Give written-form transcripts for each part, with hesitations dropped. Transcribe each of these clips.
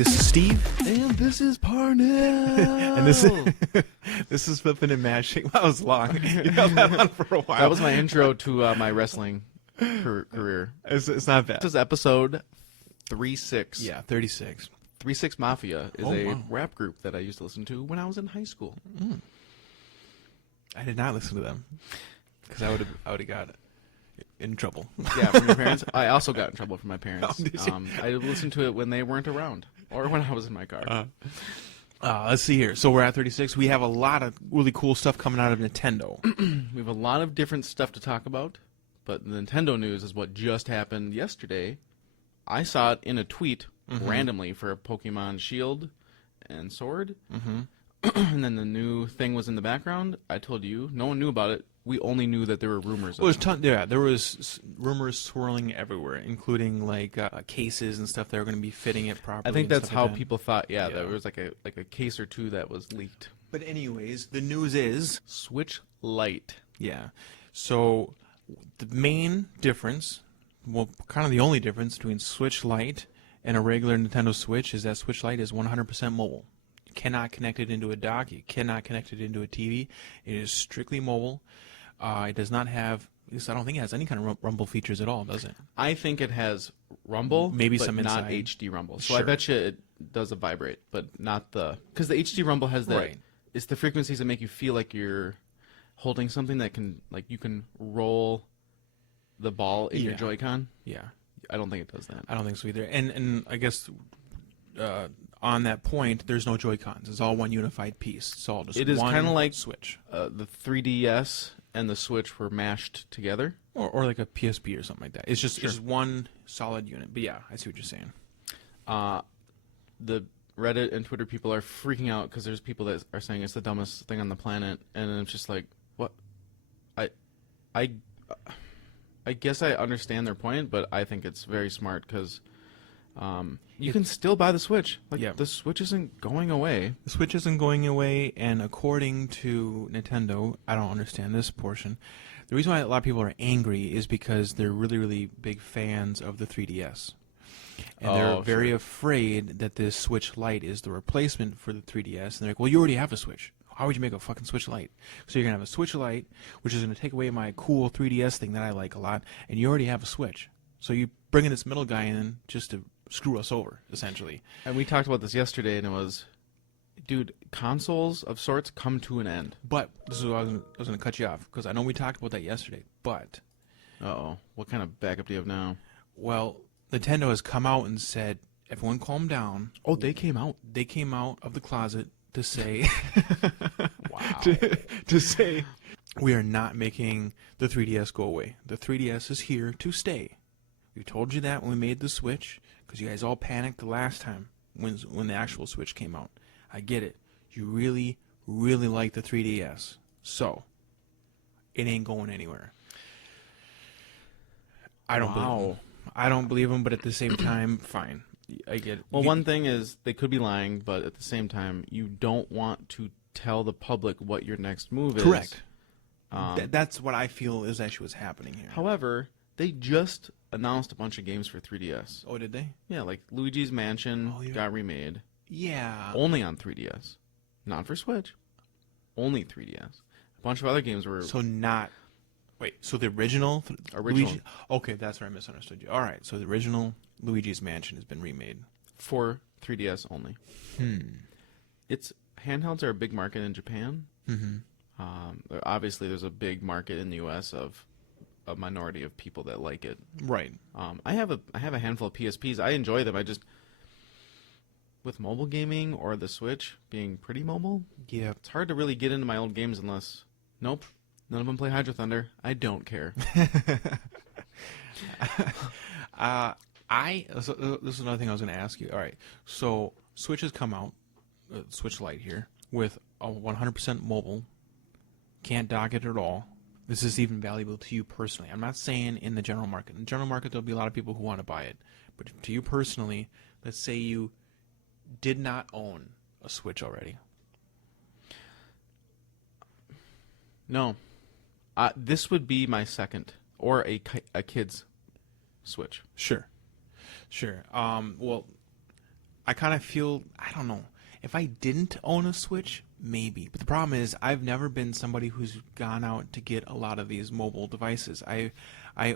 this is Steve. And this is Parnell. And this is Flipping and Mashing. That was long. You held that on for a while. That was my intro to my wrestling career. It's not bad. This is episode 36. Yeah, 36. 36 Mafia is a rap group that I used to listen to when I was in high school. I did not listen to them because I would have got in trouble. Yeah, from your parents. I also got in trouble from my parents. Oh, did you? I listened to it when they weren't around or when I was in my car. Let's see here. So we're at 36. We have a lot of really cool stuff coming out of Nintendo. We have a lot of different stuff to talk about, but the Nintendo news is what just happened yesterday. I saw it in a tweet randomly for a Pokemon Shield and Sword. And then the new thing was in the background. I told you. No one knew about it. We only knew that there were rumors of it. There was rumors swirling everywhere, including like cases and stuff that were going to be fitting it properly. I think that's how like that. people thought. Yeah, there was like a case or two that was leaked. But anyways, the news is Switch Lite. Yeah. So the main difference, well, kind of the only difference between Switch Lite and a regular Nintendo Switch is that Switch Lite is 100% mobile. You cannot connect it into a dock. You cannot connect it into a TV. It is strictly mobile. It does not have, at least I don't think it has any kind of rumble features at all, does it? I think it has rumble, maybe but some not inside. HD rumble. So Sure. I bet you it does a vibrate, but not because the HD rumble has that. Right. It's the frequencies that make you feel like you're holding something that can, like, you can roll the ball in your Joy-Con. Yeah. I don't think it does that. I don't think so either. And I guess on that point, there's no Joy-Cons. It's all one unified piece. It's all just It is one kind of like Switch. The 3DS and the Switch were mashed together. Or like a PSP or something like that. It's just it's one solid unit. But yeah, I see what you're saying. The Reddit and Twitter people are freaking out because there's people that are saying it's the dumbest thing on the planet, and it's just like, what? I guess I understand their point, but I think it's very smart because you can still buy the Switch. Like, the Switch isn't going away. The Switch isn't going away, and according to Nintendo, I don't understand this portion. The reason why a lot of people are angry is because they're really, really big fans of the 3DS. And they're very afraid that this Switch Lite is the replacement for the 3DS. And they're like, well, you already have a Switch. How would you make a fucking Switch Lite? So you're going to have a Switch Lite, which is going to take away my cool 3DS thing that I like a lot, and you already have a Switch. So you're bringing this middle guy in just to screw us over, essentially. And we talked about this yesterday, and it was, dude, consoles of sorts come to an end. But this is what I was going to cut you off, because I know we talked about that yesterday, but... Uh-oh. What kind of backup do you have now? Well, Nintendo has come out and said, everyone calm down. Oh, they came out. They came out of the closet to say... wow. to say... We are not making the 3DS go away. The 3DS is here to stay. We told you that when we made the Switch, because you guys all panicked the last time when the actual Switch came out. I get it. You really, really like the 3DS. So, it ain't going anywhere. I don't believe them. I don't believe them, but at the same time, fine. I get it. Well, one thing is they could be lying, but at the same time, you don't want to tell the public what your next move is. Correct. That's what I feel is actually what's happening here. However, they just announced a bunch of games for 3DS. Oh, did they? Yeah, like Luigi's Mansion got remade. Yeah. Only on 3DS. Not for Switch. Only 3DS. A bunch of other games were... So not... Wait, so the original... Original. Okay, that's where I misunderstood you. All right, so the original Luigi's Mansion has been remade. For 3DS only. It's... Handhelds are a big market in Japan. Obviously, there's a big market in the U.S. of a minority of people that like it. Right. I have a handful of PSPs. I enjoy them. I just... With mobile gaming or the Switch being pretty mobile, it's hard to really get into my old games unless... Nope. None of them play Hydro Thunder. I don't care. This is another thing I was going to ask you. All right. So, Switch has come out, Switch Lite here, with a 100% mobile. Can't dock it at all. This is even valuable to you personally. I'm not saying in the general market. In the general market, there'll be a lot of people who want to buy it. But to you personally, let's say you did not own a Switch already. No. This would be my second, or a kid's Switch. Sure. Well, I kind of feel, I don't know, if I didn't own a Switch, maybe. But the problem is, I've never been somebody who's gone out to get a lot of these mobile devices. I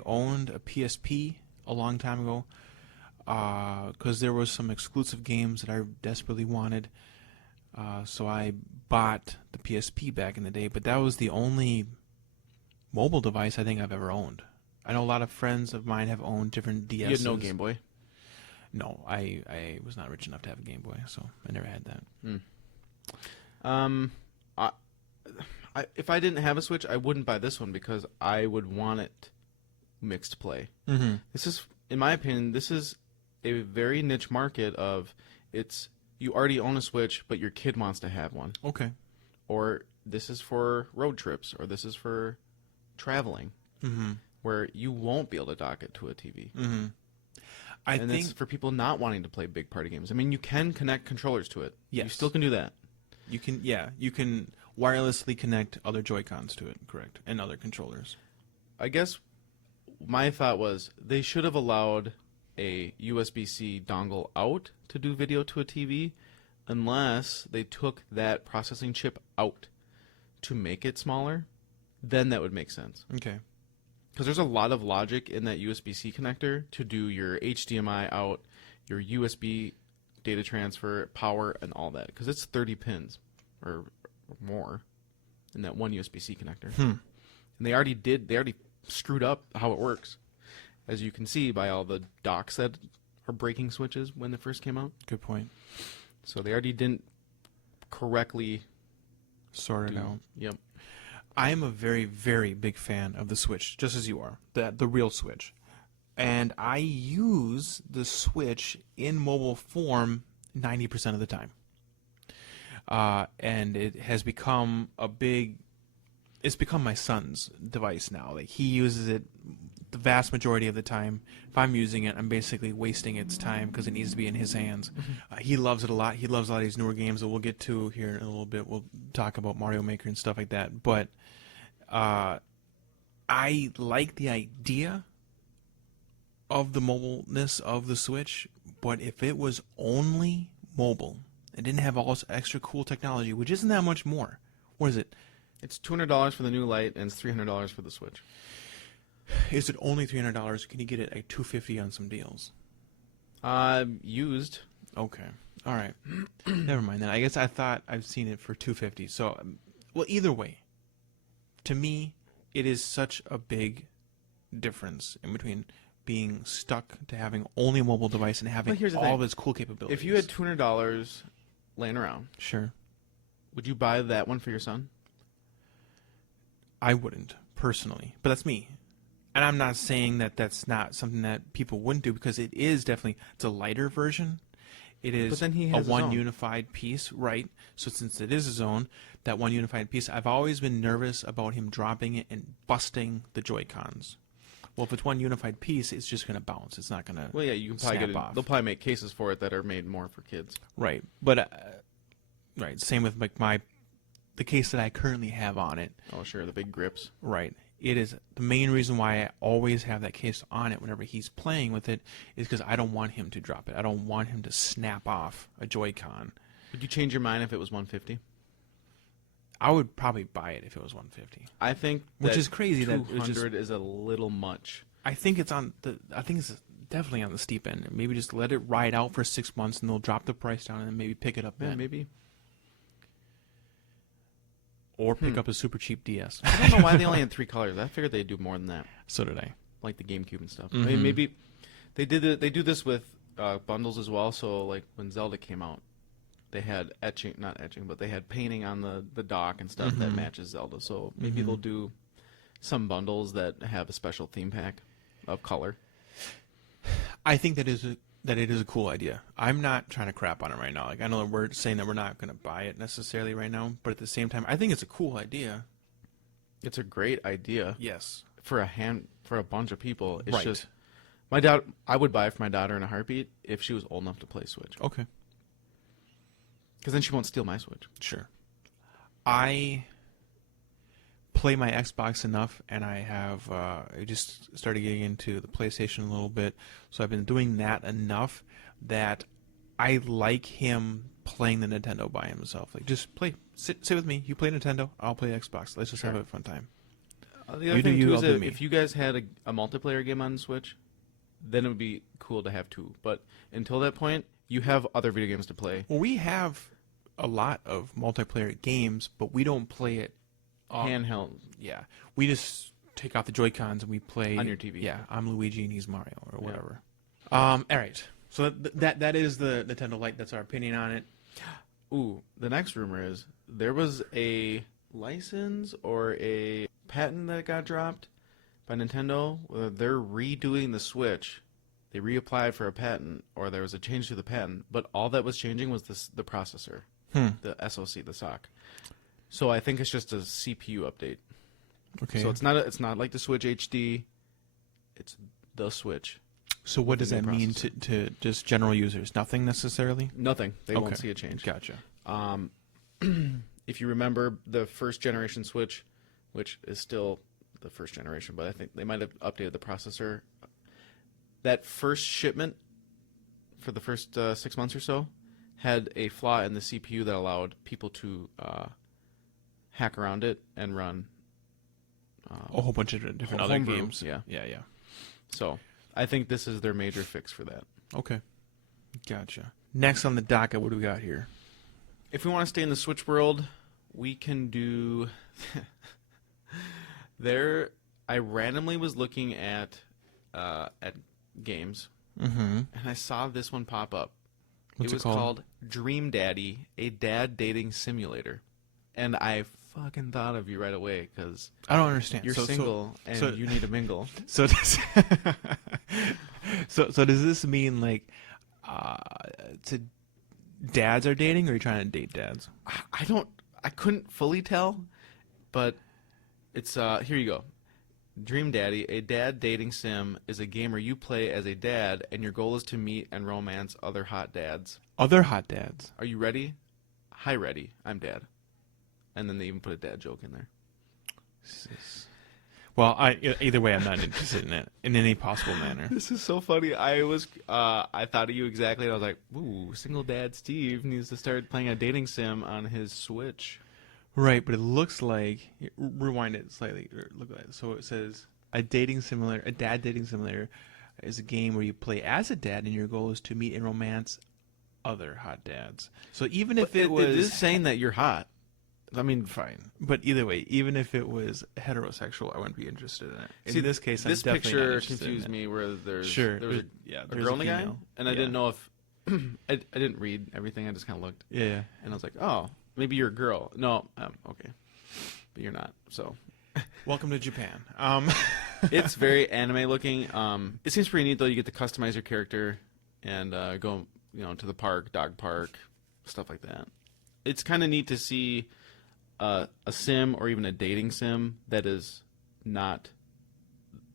owned a PSP a long time ago because there was some exclusive games that I desperately wanted. So I bought the PSP back in the day, but that was the only mobile device I think I've ever owned. I know a lot of friends of mine have owned different DSs. You had no Game Boy? No, I was not rich enough to have a Game Boy, so I never had that. If I didn't have a Switch, I wouldn't buy this one because I would want it mixed play. Mm-hmm. This is, in my opinion, this is a very niche market of you already own a Switch, but your kid wants to have one. Okay. Or this is for road trips, or this is for traveling, where you won't be able to dock it to a TV. Mm-hmm. I and think it's for people not wanting to play big party games. I mean, you can connect controllers to it. Yes. You still can do that. you can wirelessly connect other Joy-Cons to it, correct, and other controllers. I guess my thought was they should have allowed a USB-C dongle out to do video to a TV unless they took that processing chip out to make it smaller. Then that would make sense. Okay. Because there's a lot of logic in that USB-C connector to do your HDMI out, your USB data transfer, power, and all that. Because it's 30 pins or more in that one USB-C connector. And they already screwed up how it works. As you can see by all the docks that are breaking switches when they first came out. Good point. So they already didn't correctly Sort it out. Yep. I am a very, very big fan of the Switch, just as you are, the real Switch. And I use the Switch in mobile form 90% of the time. And it has become it's become my son's device now. Like, he uses it the vast majority of the time. If I'm using it, I'm basically wasting its time because it needs to be in his hands. He loves it a lot. He loves a lot of these newer games that we'll get to here in a little bit. We'll talk about Mario Maker and stuff like that. But I like the idea of the mobileness of the Switch, but if it was only mobile, it didn't have all this extra cool technology, which isn't that much more. What is it? It's $200 for the new Lite and it's $300 for the Switch. Is it only $300? Can you get it at $250 on some deals? Used. Okay. All right. Never mind then. I guess I thought I've seen it for $250. So, well, either way, to me, it is such a big difference in between being stuck to having only a mobile device and having here's the all thing. of its cool capabilities. If you had $200 laying around, Sure. would you buy that one for your son? I wouldn't, personally. But that's me. And I'm not saying that that's not something that people wouldn't do, because it is definitely, it's a lighter version. It is But then he a has his one own. unified piece, right? So since it is his own, that one unified piece, I've always been nervous about him dropping it and busting the Joy-Cons. Well, if it's one unified piece, it's just going to bounce. It's not going to Well, yeah, you can probably snap get it. off. They'll probably make cases for it that are made more for kids. Right. But, right, same with like the case that I currently have on it. Oh, sure, the big grips. Right. It is the main reason why I always have that case on it whenever he's playing with it, is because I don't want him to drop it. I don't want him to snap off a Joy-Con. Would you change your mind if it was $150? I would probably buy it if it was $150. I think Which that is crazy that it's just- $200 is a little much. I think it's definitely on the steep end. Maybe just let it ride out for 6 months and they'll drop the price down and then maybe pick it up Yeah, then. maybe. Or pick up a super cheap DS. I don't know why they only had 3 colors. I figured they'd do more than that, So did I. like the GameCube and stuff. I mean, maybe they do this with bundles as well. So like when Zelda came out, they had not etching, but they had painting on the dock and stuff that matches Zelda. So maybe they'll do some bundles that have a special theme pack of color. I think that it is a cool idea. I'm not trying to crap on it right now. Like, I know that we're saying that we're not going to buy it necessarily right now, but at the same time, I think it's a cool idea. It's a great idea Yes. for a bunch of people. It's Right. just I would buy it for my daughter in a heartbeat if she was old enough to play Switch. Okay. Because then she won't steal my Switch. Sure. I play my Xbox enough, and I just started getting into the PlayStation a little bit, so I've been doing that enough that I like him playing the Nintendo by himself. Like, just play, sit with me. You play Nintendo, I'll play Xbox. Let's just have a fun time. The other You do thing you, too I'll is do that me. if you guys had a multiplayer game on Switch, then it would be cool to have two. But until that point, you have other video games to play. Well, we have a lot of multiplayer games, but we don't play it Handheld. Yeah, we just take out the Joy-Cons and we play On your TV. Yeah, I'm Luigi and he's Mario or Yeah. whatever. All right. So that is the Nintendo Lite. That's our opinion on it. Ooh, the next rumor is there was a license or a patent that got dropped by Nintendo. They're redoing the Switch. They reapplied for a patent, or there was a change to the patent, but all that was changing was the processor, the SoC, the SoC. So I think it's just a CPU update. Okay. So it's not like the Switch HD. It's the Switch. So what does the that new mean processor. to just general users? Nothing necessarily? Nothing. They won't Okay. see a change. Gotcha. If you remember the first generation Switch, which is still the first generation, but I think they might have updated the processor. That first shipment for the first 6 months or so had a flaw in the CPU that allowed people to hack around it and run A whole bunch of different other homebrew, games. yeah. Yeah. So I think this is their major fix for that. Okay. Gotcha. Next on the docket, what do we got here? If we want to stay in the Switch world, we can do there. I randomly was looking at games, Mm-hmm. and I saw this one pop up. What's it it was called? called Dream Daddy, a dad dating simulator, and I fucking thought of you right away because I don't understand. you're single and so- you need to mingle. So does so does this mean like to dads are dating, or are you trying to date dads? I couldn't fully tell, but it's here you go. Dream Daddy, a dad dating sim, is a game where you play as a dad and your goal is to meet and romance other hot dads. Other hot dads. Are you ready? Hi, ready. I'm dad. And then they even put a dad joke in there. Well, either way, I'm not interested in it in any possible manner. This is so funny. I thought of you exactly. And I was like, ooh, single dad Steve needs to start playing a dating sim on his Switch. Right, but it looks like rewind it slightly. Look at it. So it says a dad dating simulator is a game where you play as a dad and your goal is to meet and romance other hot dads. So even if it was it is saying that you're hot. I mean, fine, but either way, even if it was heterosexual, I wouldn't be interested in it. In see, this case, this I'm definitely not picture interested in confused it. me. Where there's Sure, there was a there's girl in the guy, female. and I Yeah. didn't know if I didn't read everything. I just kind of looked, Yeah. and I was like, oh, maybe you're a girl. No, okay, but you're not. So Welcome to Japan. it's very anime looking. It seems pretty neat though. You get to customize your character and go, to the park, dog park, stuff like that. It's kind of neat to see a sim or even a dating sim that is not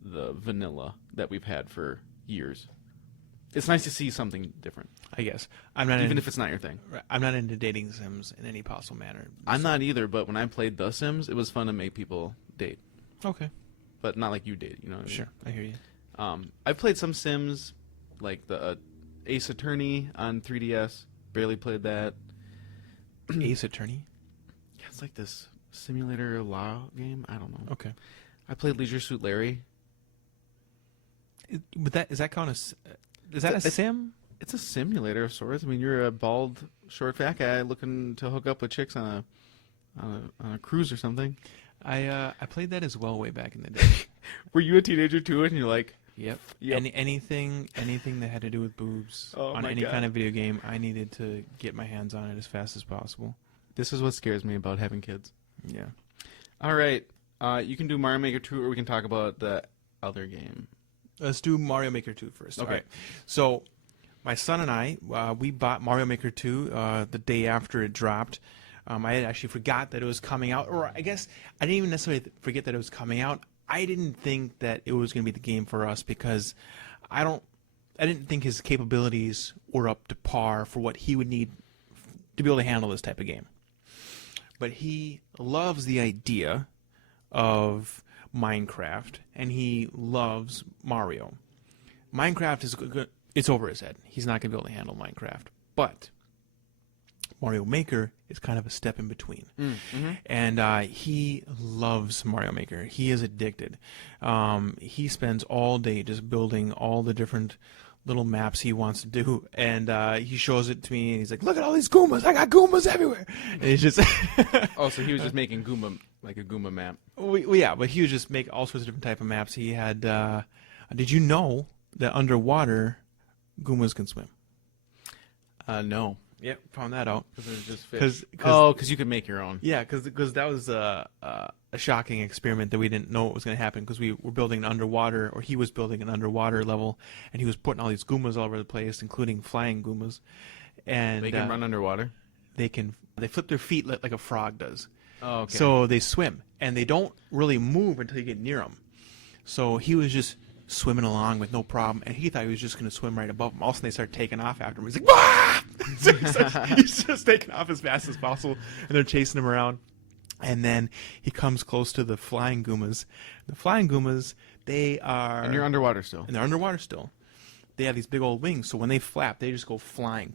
the vanilla that we've had for years. It's nice to see something different, I guess I'm not even if it's not your thing. I'm not into dating sims in any possible manner. I'm not either, but when I played The Sims, it was fun to make people date, Okay. but not like you date. You know what I mean? Sure, I hear you. I've played some Sims, like the Ace Attorney on 3DS. Barely played that. Ace Attorney. Yeah, it's like this simulator law game. I don't know. Okay. I played Leisure Suit Larry. But is that count as? Is that a sim? It's a simulator of sorts. I mean, you're a bald, short, fat guy looking to hook up with chicks on a cruise or something. I played that as well way back in the day. Were you a teenager too? And you're like, Yep. Yep. Anything that had to do with boobs Oh on my any God. kind of video game, I needed to get my hands on it as fast as possible. this is what scares me about having kids. Yeah. All right, you can do Mario Maker 2, or we can talk about the other game. Let's do Mario Maker 2 first. Okay. All right. So, my son and I, we bought Mario Maker 2 the day after it dropped. I had actually forgot that it was coming out, or I guess I didn't even necessarily forget that it was coming out. I didn't think that it was going to be the game for us because I didn't think his capabilities were up to par for what he would need to be able to handle this type of game. But he loves the idea of Minecraft, and he loves Mario. Minecraft is good. It's over his head. He's not going to be able to handle Minecraft. But Mario Maker is kind of a step in between. Mm-hmm. And he loves Mario Maker. He is addicted. He spends all day just building all the different little maps he wants to do. And he shows it to me, and he's like, look at all these Goombas. I got Goombas everywhere. And he's just... Oh, so he was just making Goomba, like a Goomba map. Yeah, but he would just make all sorts of different type of maps. He had... did you know that underwater Goombas can swim? No. Yep, found that out. Because it's just fish. Cause, because you could make your own. Yeah, because that was a shocking experiment that we didn't know what was going to happen, because we were building an underwater, or he was building an underwater level, and he was putting all these Goombas all over the place, including flying Goombas. And They can run underwater? They flip their feet like a frog does. Oh, okay. So they swim, and they don't really move until you get near them. So he was just swimming along with no problem, and he thought he was just going to swim right above them. All of a sudden, they start taking off after him. He's like, "Wah!" So he's just taking off as fast as possible, and they're chasing him around. And then he comes close to the flying Goombas. The flying Goombas, they are... And you're underwater still. And they're underwater still. They have these big old wings, so when they flap, they just go flying.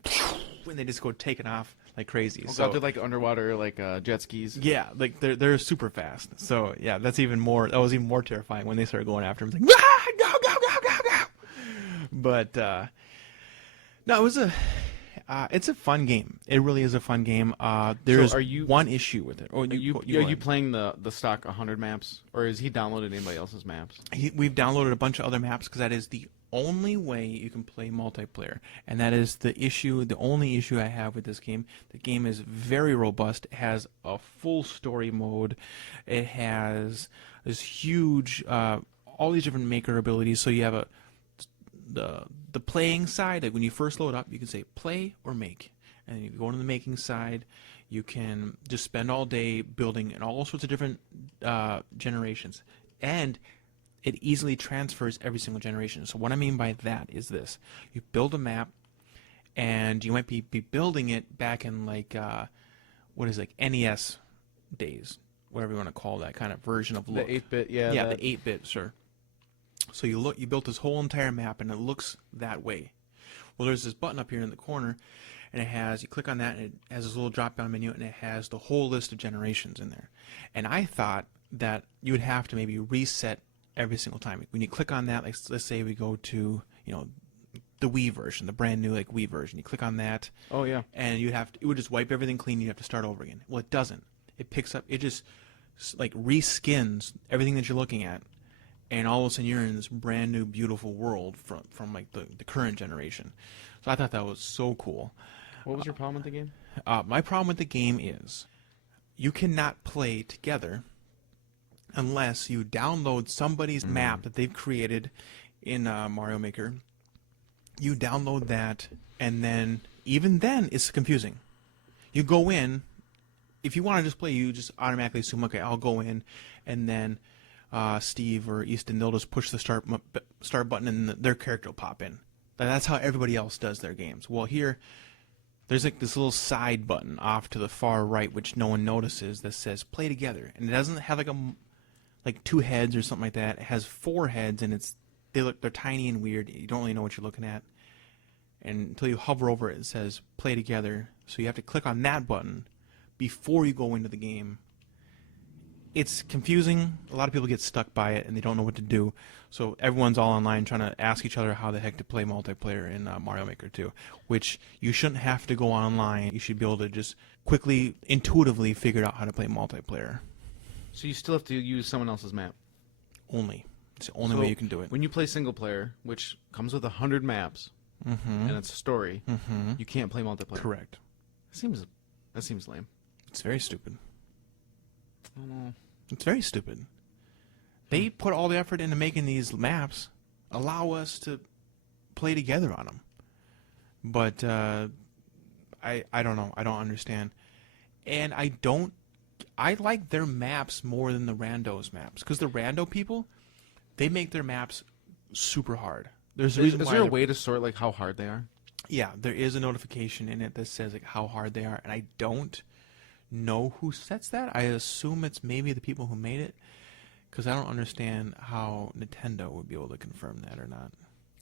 And they just go taking off like crazy. Oh, so God, they're like underwater, like jet skis. yeah, like they're super fast. So yeah, that was even more terrifying when they started going after him. It's like, ah, go, go, go, go, go. But no, it was it's a fun game. It really is a fun game. There's one issue with it. Are you playing the stock 100 maps, or has he downloaded anybody else's maps? We've downloaded a bunch of other maps, because that is the only way you can play multiplayer, and that is the only issue I have with this game. The game is very robust. It has a full story mode. It has this huge all these different maker abilities. So you have the playing side. Like when you first load up, you can say play or make, and you go into the making side. You can just spend all day building in all sorts of different generations, and it easily transfers every single generation. So what I mean by that is this: you build a map, and you might be building it back in like NES days, whatever you want to call that kind of version of look. The 8-bit, yeah. Yeah, the 8-bit, sure. So you built this whole entire map, and it looks that way. Well, there's this button up here in the corner, and you click on that, and it has this little drop-down menu, and it has the whole list of generations in there. And I thought that you would have to maybe reset every single time. When you click on that, like let's say we go to, the Wii version, the brand new like Wii version. You click on that. Oh yeah. And it would just wipe everything clean. You'd have to start over again. Well, it doesn't. It picks up. It just like reskins everything that you're looking at, and all of a sudden you're in this brand new beautiful world from like the current generation. So I thought that was so cool. What was your problem with the game? My problem with the game is you cannot play together unless you download somebody's map that they've created in Mario Maker. You download that, and then even then it's confusing. You go in, if you want to just play, you just automatically assume, okay, I'll go in, and then Steve or Easton, they'll just push the start button, and their character will pop in. That's how everybody else does their games. Well, here, there's like this little side button off to the far right, which no one notices, that says play together, and it doesn't have like two heads or something like that. It has four heads, and they're tiny and weird. You don't really know what you're looking at, and until you hover over it, it says play together. So you have to click on that button before you go into the game. It's confusing. A lot of people get stuck by it, and they don't know what to do. So everyone's all online trying to ask each other how the heck to play multiplayer in Mario Maker 2, which you shouldn't have to go online. You should be able to just quickly, intuitively figure out how to play multiplayer. So you still have to use someone else's map? Only. It's the only way you can do it. When you play single player, which comes with 100 maps, and it's a story, you can't play multiplayer. Correct. That seems lame. It's very stupid. I don't know. It's very stupid. They put all the effort into making these maps, allow us to play together on them. But I don't know. I don't understand. And I like their maps more than the randos maps, because the rando people, they make their maps super hard. Is there a way to sort like how hard they are? Yeah, there is a notification in it that says like how hard they are, and I don't know who sets that. I assume it's maybe the people who made it, because I don't understand how Nintendo would be able to confirm that or not.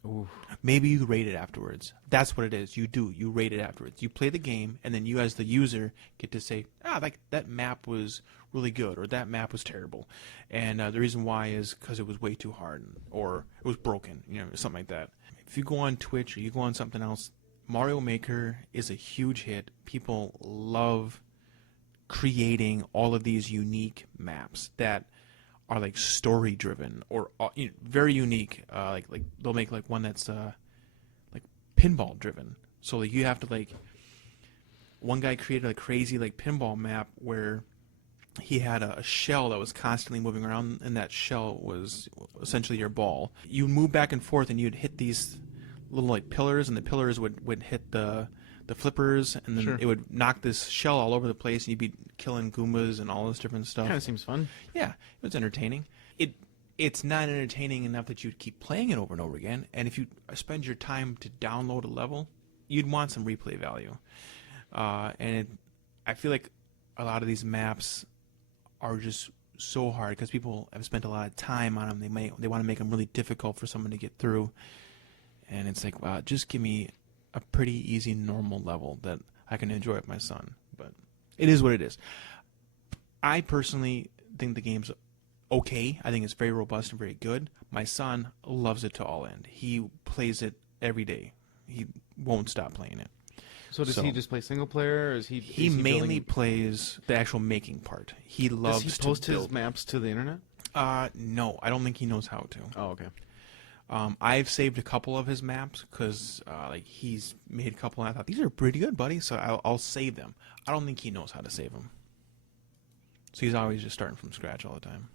Ooh. Maybe you rate it afterwards. That's what it is. You do. You rate it afterwards. You play the game, and then you, as the user, get to say, like that map was really good, or that map was terrible, and the reason why is because it was way too hard, or it was broken, something like that. If you go on Twitch or you go on something else, Mario Maker is a huge hit. People love creating all of these unique maps that are like story driven or very unique. Like they'll make like one that's like pinball driven. So like you have to like, one guy created a crazy like pinball map where he had a shell that was constantly moving around, and that shell was essentially your ball. You move back and forth, and you'd hit these little like pillars, and the pillars would hit the flippers, and then it would knock this shell all over the place, and you'd be killing Goombas and all this different stuff. Kind of seems fun. Yeah, it was entertaining. It's not entertaining enough that you'd keep playing it over and over again, and if you spend your time to download a level, you'd want some replay value. I feel like a lot of these maps are just so hard because people have spent a lot of time on them. They want to make them really difficult for someone to get through, and it's like, wow, just give me a pretty easy normal level that I can enjoy with my son. But it is what it is. I personally think the game's okay. I think it's very robust and very good. My son loves it to all end. He plays it every day. He won't stop playing it. So does he just play single player, or is he? He mainly plays the actual making part. He loves Does he post to build. his maps to the internet? No, I don't think he knows how to. Oh, okay. I've saved a couple of his maps because like he's made a couple, and I thought these are pretty good, buddy. So I'll save them. I don't think he knows how to save them. So he's always just starting from scratch all the time.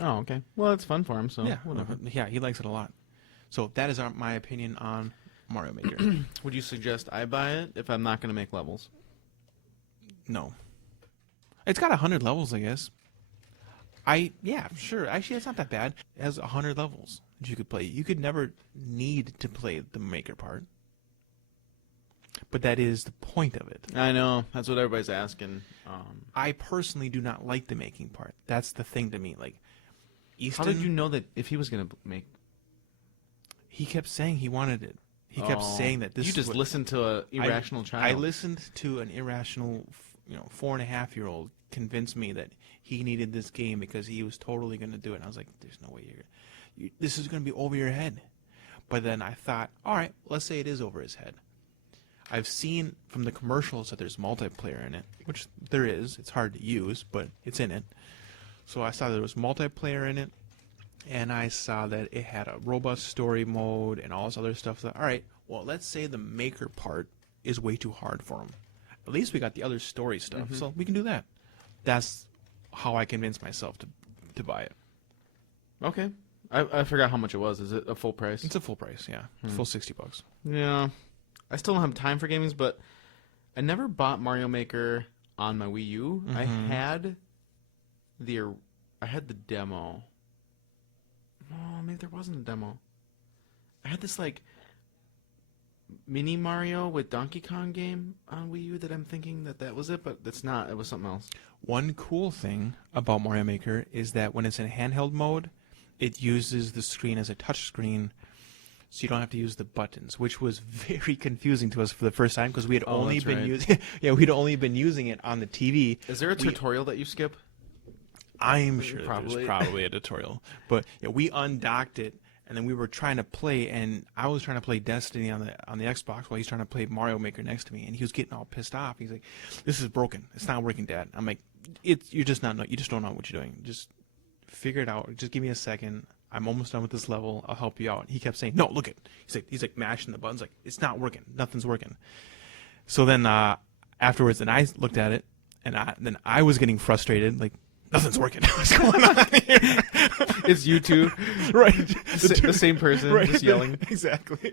Oh, okay. Well, it's fun for him, so yeah, whatever. Yeah, he likes it a lot. So that is my opinion on Mario Maker. Would you suggest I buy it if I'm not going to make levels? No. It's got 100 levels, I guess. Yeah, sure. Actually, it's not that bad. It has 100 levels that you could play. You could never need to play the maker part. But that is the point of it. I know. That's what everybody's asking. I personally do not like the making part. That's the thing to me. Like, Easton, how did you know that if he was going to make... He kept saying he wanted it. He kept saying that this. You just listened to an irrational child. I listened to an irrational, 4.5-year-old convince me that he needed this game because he was totally going to do it. And I was like, "There's no way this is going to be over your head." But then I thought, all right, let's say it is over his head. I've seen from the commercials that there's multiplayer in it, which there is. It's hard to use, but it's in it. So I saw there was multiplayer in it. And I saw that it had a robust story mode and all this other stuff. So, all right, well, let's say the maker part is way too hard for him. At least we got the other story stuff, so we can do that. That's how I convinced myself to buy it. Okay. I forgot how much it was. Is it a full price? It's a full price, yeah. Full $60. Yeah. I still don't have time for gamings, but I never bought Mario Maker on my Wii U. I had the demo. Oh, maybe there wasn't a demo. I had this like mini Mario with Donkey Kong game on Wii U that I'm thinking that was it, but it's not. It was something else. One cool thing about Mario Maker is that when it's in handheld mode, it uses the screen as a touch screen, so you don't have to use the buttons, which was very confusing to us for the first time because we had only been using we'd only been using it on the TV. Is there a tutorial that you skip? I'm sure there's probably a tutorial. But yeah, we undocked it, and then we were trying to play, and I was trying to play Destiny on the Xbox while he's trying to play Mario Maker next to me, and he was getting all pissed off. He's like, "This is broken. It's not working, Dad." I'm like, you just don't know what you're doing. Just figure it out. Just give me a second. I'm almost done with this level. I'll help you out." He kept saying, "No, look it." He's like mashing the buttons, like it's not working. Nothing's working. So then afterwards, then I looked at it, and then I was getting frustrated, like, nothing's working. What's going on here? It's you two. Right. The same person, right. just yelling. Exactly.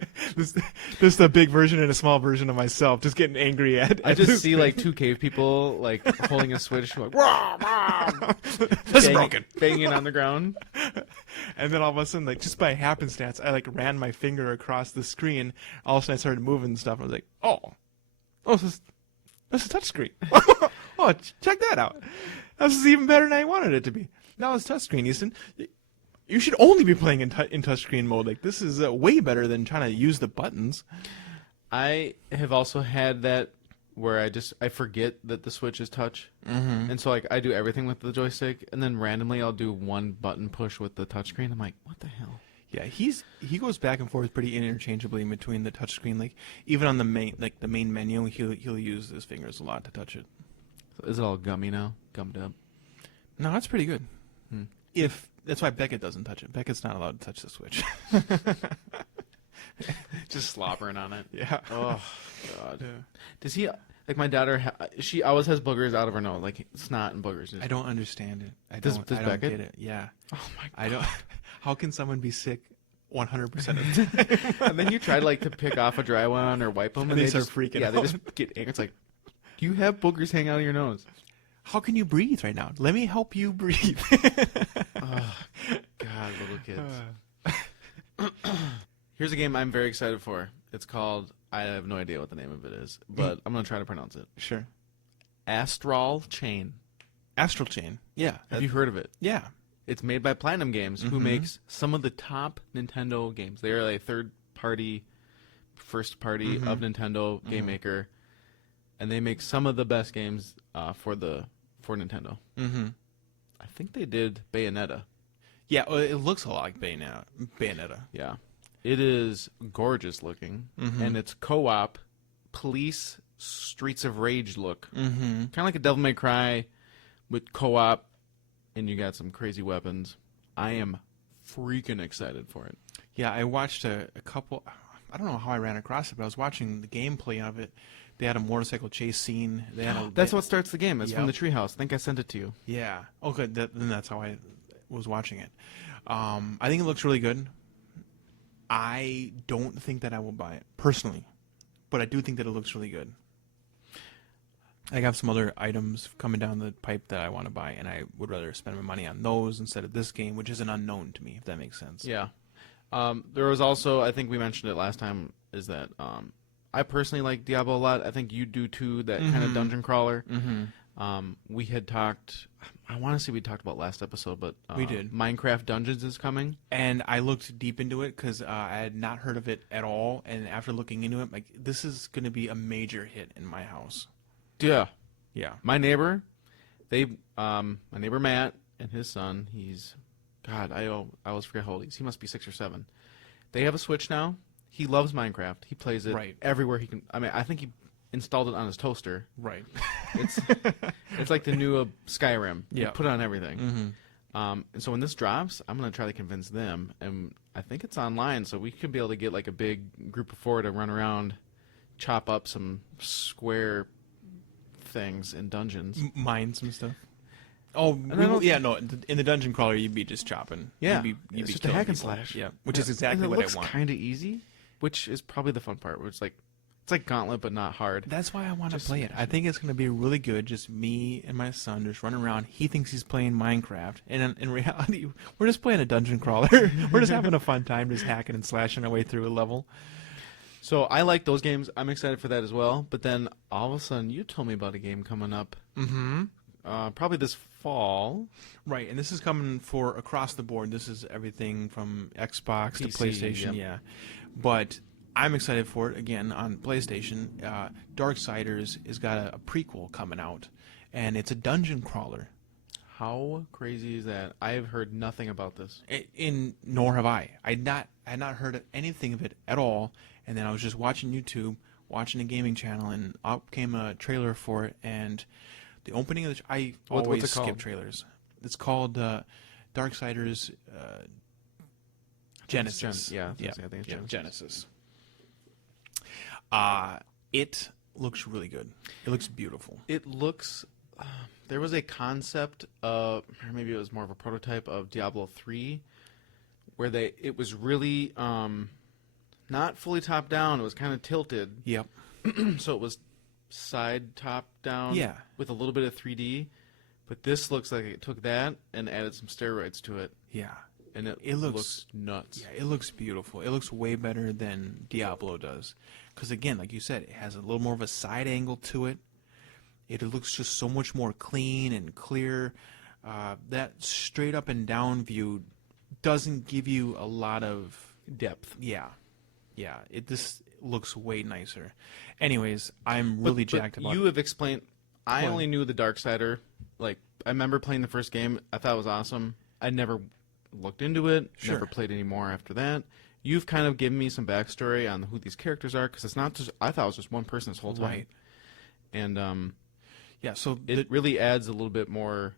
This a big version and a small version of myself, just getting angry at I just see like two cave people like holding a switch, like, "Rah, rah," this is broken. Banging on the ground. And then all of a sudden, like just by happenstance, I like ran my finger across the screen. All of a sudden I started moving and stuff. I was like, oh, this is a touchscreen. Oh, check that out. This is even better than I wanted it to be. Now it's touchscreen, Easton. You should only be playing in touchscreen mode. Like, this is way better than trying to use the buttons. I have also had that where I forget that the Switch is touch, and so like I do everything with the joystick, and then randomly I'll do one button push with the touchscreen. I'm like, what the hell? Yeah, he goes back and forth pretty interchangeably between the touchscreen. Like, even on the main menu, he'll use his fingers a lot to touch it. So is it all gummy now? Gummed up? No, that's pretty good. Hmm. If that's why Beckett doesn't touch it. Beckett's not allowed to touch the Switch. Just slobbering on it. Yeah. Oh God. Yeah. Does he like my daughter? She always has boogers out of her nose, like snot and boogers. I don't understand it. I Does don't Beckett? get it. Yeah. Oh my God. I don't. How can someone be sick 100% of the time? And then you try like to pick off a dry one or wipe them, And they start just freaking Yeah, out. they just get angry. It's like, you have boogers hanging out of your nose. How can you breathe right now? Let me help you breathe. Oh, God, little kids. Here's a game I'm very excited for. It's called, I have no idea what the name of it is, but I'm going to try to pronounce it. Sure. Astral Chain. Astral Chain. Yeah. Have you heard of it? Yeah. It's made by Platinum Games, who makes some of the top Nintendo games. They are a third-party, first-party of Nintendo game maker, and they make some of the best games for Nintendo. Mm-hmm. I think they did Bayonetta. Yeah, well, it looks a lot like Bayonetta. Yeah. It is gorgeous looking, and it's co-op, police, Streets of Rage look. Mm-hmm. Kind of like a Devil May Cry with co-op, and you got some crazy weapons. I am freaking excited for it. Yeah, I watched a couple. I don't know how I ran across it, but I was watching the gameplay of it. They had a motorcycle chase scene. They had That's what starts the game. It's from the Yep. treehouse. I think I sent it to you. Yeah. Okay, then that's how I was watching it. I think it looks really good. I don't think that I will buy it personally, but I do think that it looks really good. I have some other items coming down the pipe that I want to buy, and I would rather spend my money on those instead of this game, which is an unknown to me, if that makes sense. Yeah. There was also, I think we mentioned it last time, is that I personally like Diablo a lot. I think you do too, that kind of dungeon crawler. We had talked, I want to say we talked about last episode, but We did. Minecraft Dungeons is coming. And I looked deep into it because I had not heard of it at all, and after looking into it, like, this is going to be a major hit in my house. Yeah. Yeah. My neighbor, my neighbor Matt and his son, God, I always forget how old he is. He must be 6 or 7. They have a Switch now. He loves Minecraft. He plays it Right. everywhere he can. I mean, I think he installed it on his toaster. Right. It's like the new Skyrim. You Yeah. put it on everything. Mm-hmm. And so when this drops, I'm going to try to convince them. And I think it's online, so we could be able to get like a big group of 4 to run around, chop up some square things in dungeons. Mine some stuff. Oh, yeah, no. In the dungeon crawler, you'd be just chopping. Yeah, you'd it's be just a killing hack and people. slash. Yeah, which is exactly and what it looks I want. kind of easy, which is probably the fun part. Where it's like Gauntlet, but not hard. That's why I want to Just play it. I think it's going to be really good. Just me and my son just running around. He thinks he's playing Minecraft, and in reality, we're just playing a dungeon crawler. We're just having a fun time, just hacking and slashing our way through a level. So I like those games. I'm excited for that as well. But then all of a sudden, you told me about a game coming up. Mm-hmm. Probably this fall. Right, and this is coming for across the board. This is everything from Xbox to PC, PlayStation, yep. yeah. But I'm excited for it again on PlayStation. Darksiders has got a prequel coming out, and it's a dungeon crawler. How crazy is that? I have heard nothing about this. Nor have I. I had not heard anything of it at all. And then I was just watching YouTube, watching a gaming channel, and up came a trailer for it. And the opening of I What's always it called? skip trailers. It's called Darksiders Genesis. I think it's Genesis. It looks really good. It looks beautiful. It looks. There was a concept of, or maybe it was more of a prototype of Diablo 3, where it was really not fully top down. It was kind of tilted. Yep. So it was side top down. Yeah. With a little bit of 3D. But this looks like it took that and added some steroids to it, Yeah. and it looks nuts. Yeah, it looks beautiful. It looks way better than Diablo does. Because, again, like you said, it has a little more of a side angle to it. It looks just so much more clean and clear. That straight up and down view doesn't give you a lot of depth. yeah. It just looks way nicer. Anyways, I'm really jacked about You it. have explained. I What? only knew the Darksider. Like, I remember playing the first game. I thought it was awesome. I never looked into it. Sure. Never played any more after that. You've kind of given me some backstory on who these characters are, because it's not just. I thought it was just one person this whole time. Right. And Yeah, so it really adds a little bit more.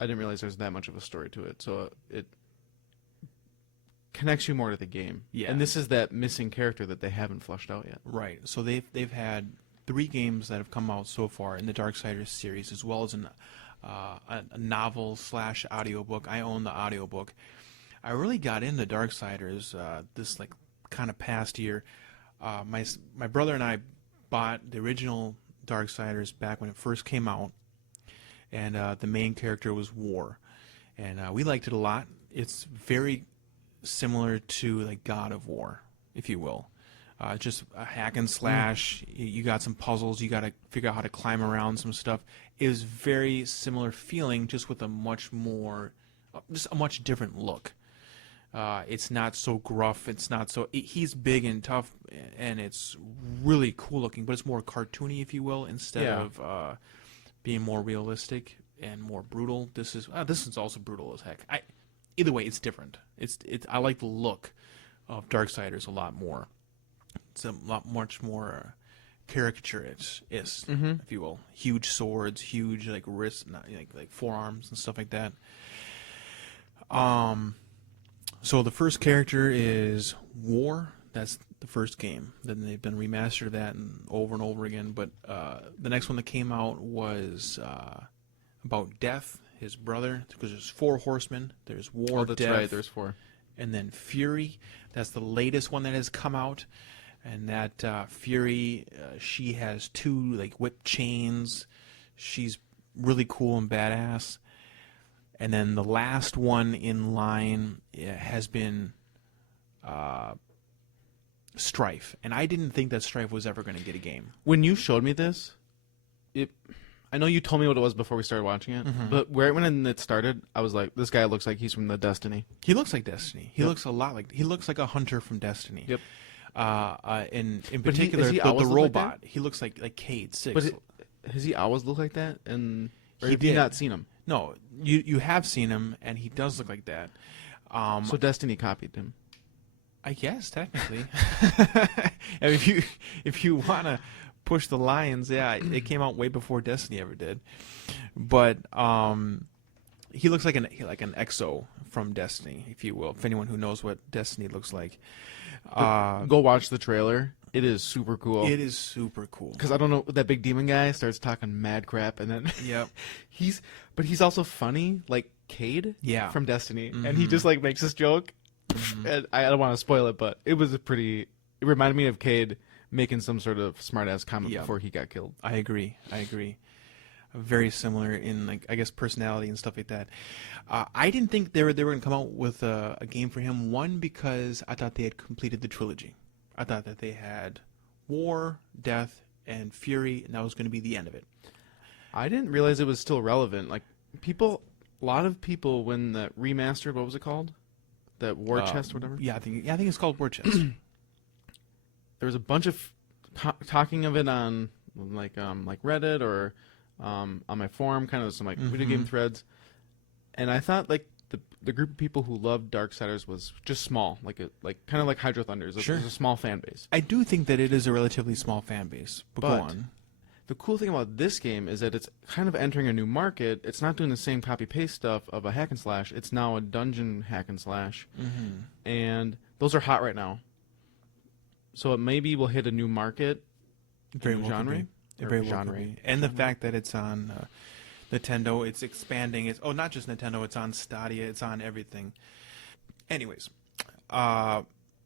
I didn't realize there's that much of a story to it, so it connects you more to the game. Yeah. And this is that missing character that they haven't fleshed out yet. right. So they've had 3 games that have come out so far in the Darksiders series, as well as a novel / audiobook. I own the audiobook. I really got into Darksiders this like kind of past year. My brother and I bought the original Darksiders back when it first came out, and the main character was War, and we liked it a lot. It's very similar to like God of War, if you will. Just a hack and slash. You got some puzzles. You got to figure out how to climb around some stuff. It was very similar feeling, just with a much more, just a much different look. It's not so gruff. It's not so. He's big and tough, and it's really cool looking. But it's more cartoony, if you will, instead of being more realistic and more brutal. This is also brutal as heck. Either way, it's different. I like the look of Darksiders a lot more. It's a lot much more caricature-ish, if you will. Huge swords, huge like wrists, like forearms and stuff like that. So the first character is War. That's the first game. Then they've been remastered of that and over again. But the next one that came out was about Death, his brother. Because there's 4 horsemen. There's War, Oh, that's Death, right. There's 4. and then Fury. That's the latest one that has come out. And that Fury, she has 2 like whip chains. She's really cool and badass. And then the last one in line has been Strife. And I didn't think that Strife was ever going to get a game. When you showed me this, I know you told me what it was before we started watching it, but right when it started, I was like, this guy looks like he's from the Destiny. He looks like Destiny. He looks a lot like he looks like a hunter from Destiny. Yep. In But particular, does he the always look like robot. that? He looks like Cade 6. But has he always looked like that? Or He have you did. not seen him? No, you have seen him, and he does look like that. So Destiny copied him. I guess technically. And if you want to push the lines, yeah, it came out way before Destiny ever did. But he looks like an exo from Destiny, if you will. If anyone who knows what Destiny looks like, Go watch the trailer. It is super cool. it is super cool. Because I don't know, that big demon guy starts talking mad crap, and then Yep. he's also funny, like Cade Yeah. from Destiny, and he just like makes this joke. And I don't want to spoil it, but it reminded me of Cade making some sort of smart ass comment Yeah. before he got killed. I agree. Very similar in like I guess personality and stuff like that. I didn't think they were going to come out with a game for him. One, because I thought they had completed the trilogy. I thought that they had War, Death, and Fury, and that was going to be the end of it. I didn't realize it was still relevant. Like a lot of people when that remastered, what was it called? That War Chest, whatever. Yeah, I think it's called War Chest. There was a bunch of talking of it on like Reddit or on my forum, kind of some like video game threads, and I thought like the group of people who loved Darksiders was just small, like kind of like Hydro Thunders. Sure. It was a small fan base. I do think that it is a relatively small fan base, but go But- on. The cool thing about this game is that it's kind of entering a new market. It's not doing the same copy-paste stuff of a hack and slash. It's now a dungeon hack and slash, and those are hot right now. So it maybe will hit a new market, Very new well could genre. be. It Or very well could genre. be. And the fact that it's on Nintendo, it's expanding. It's not just Nintendo. It's on Stadia. It's on everything. Anyways,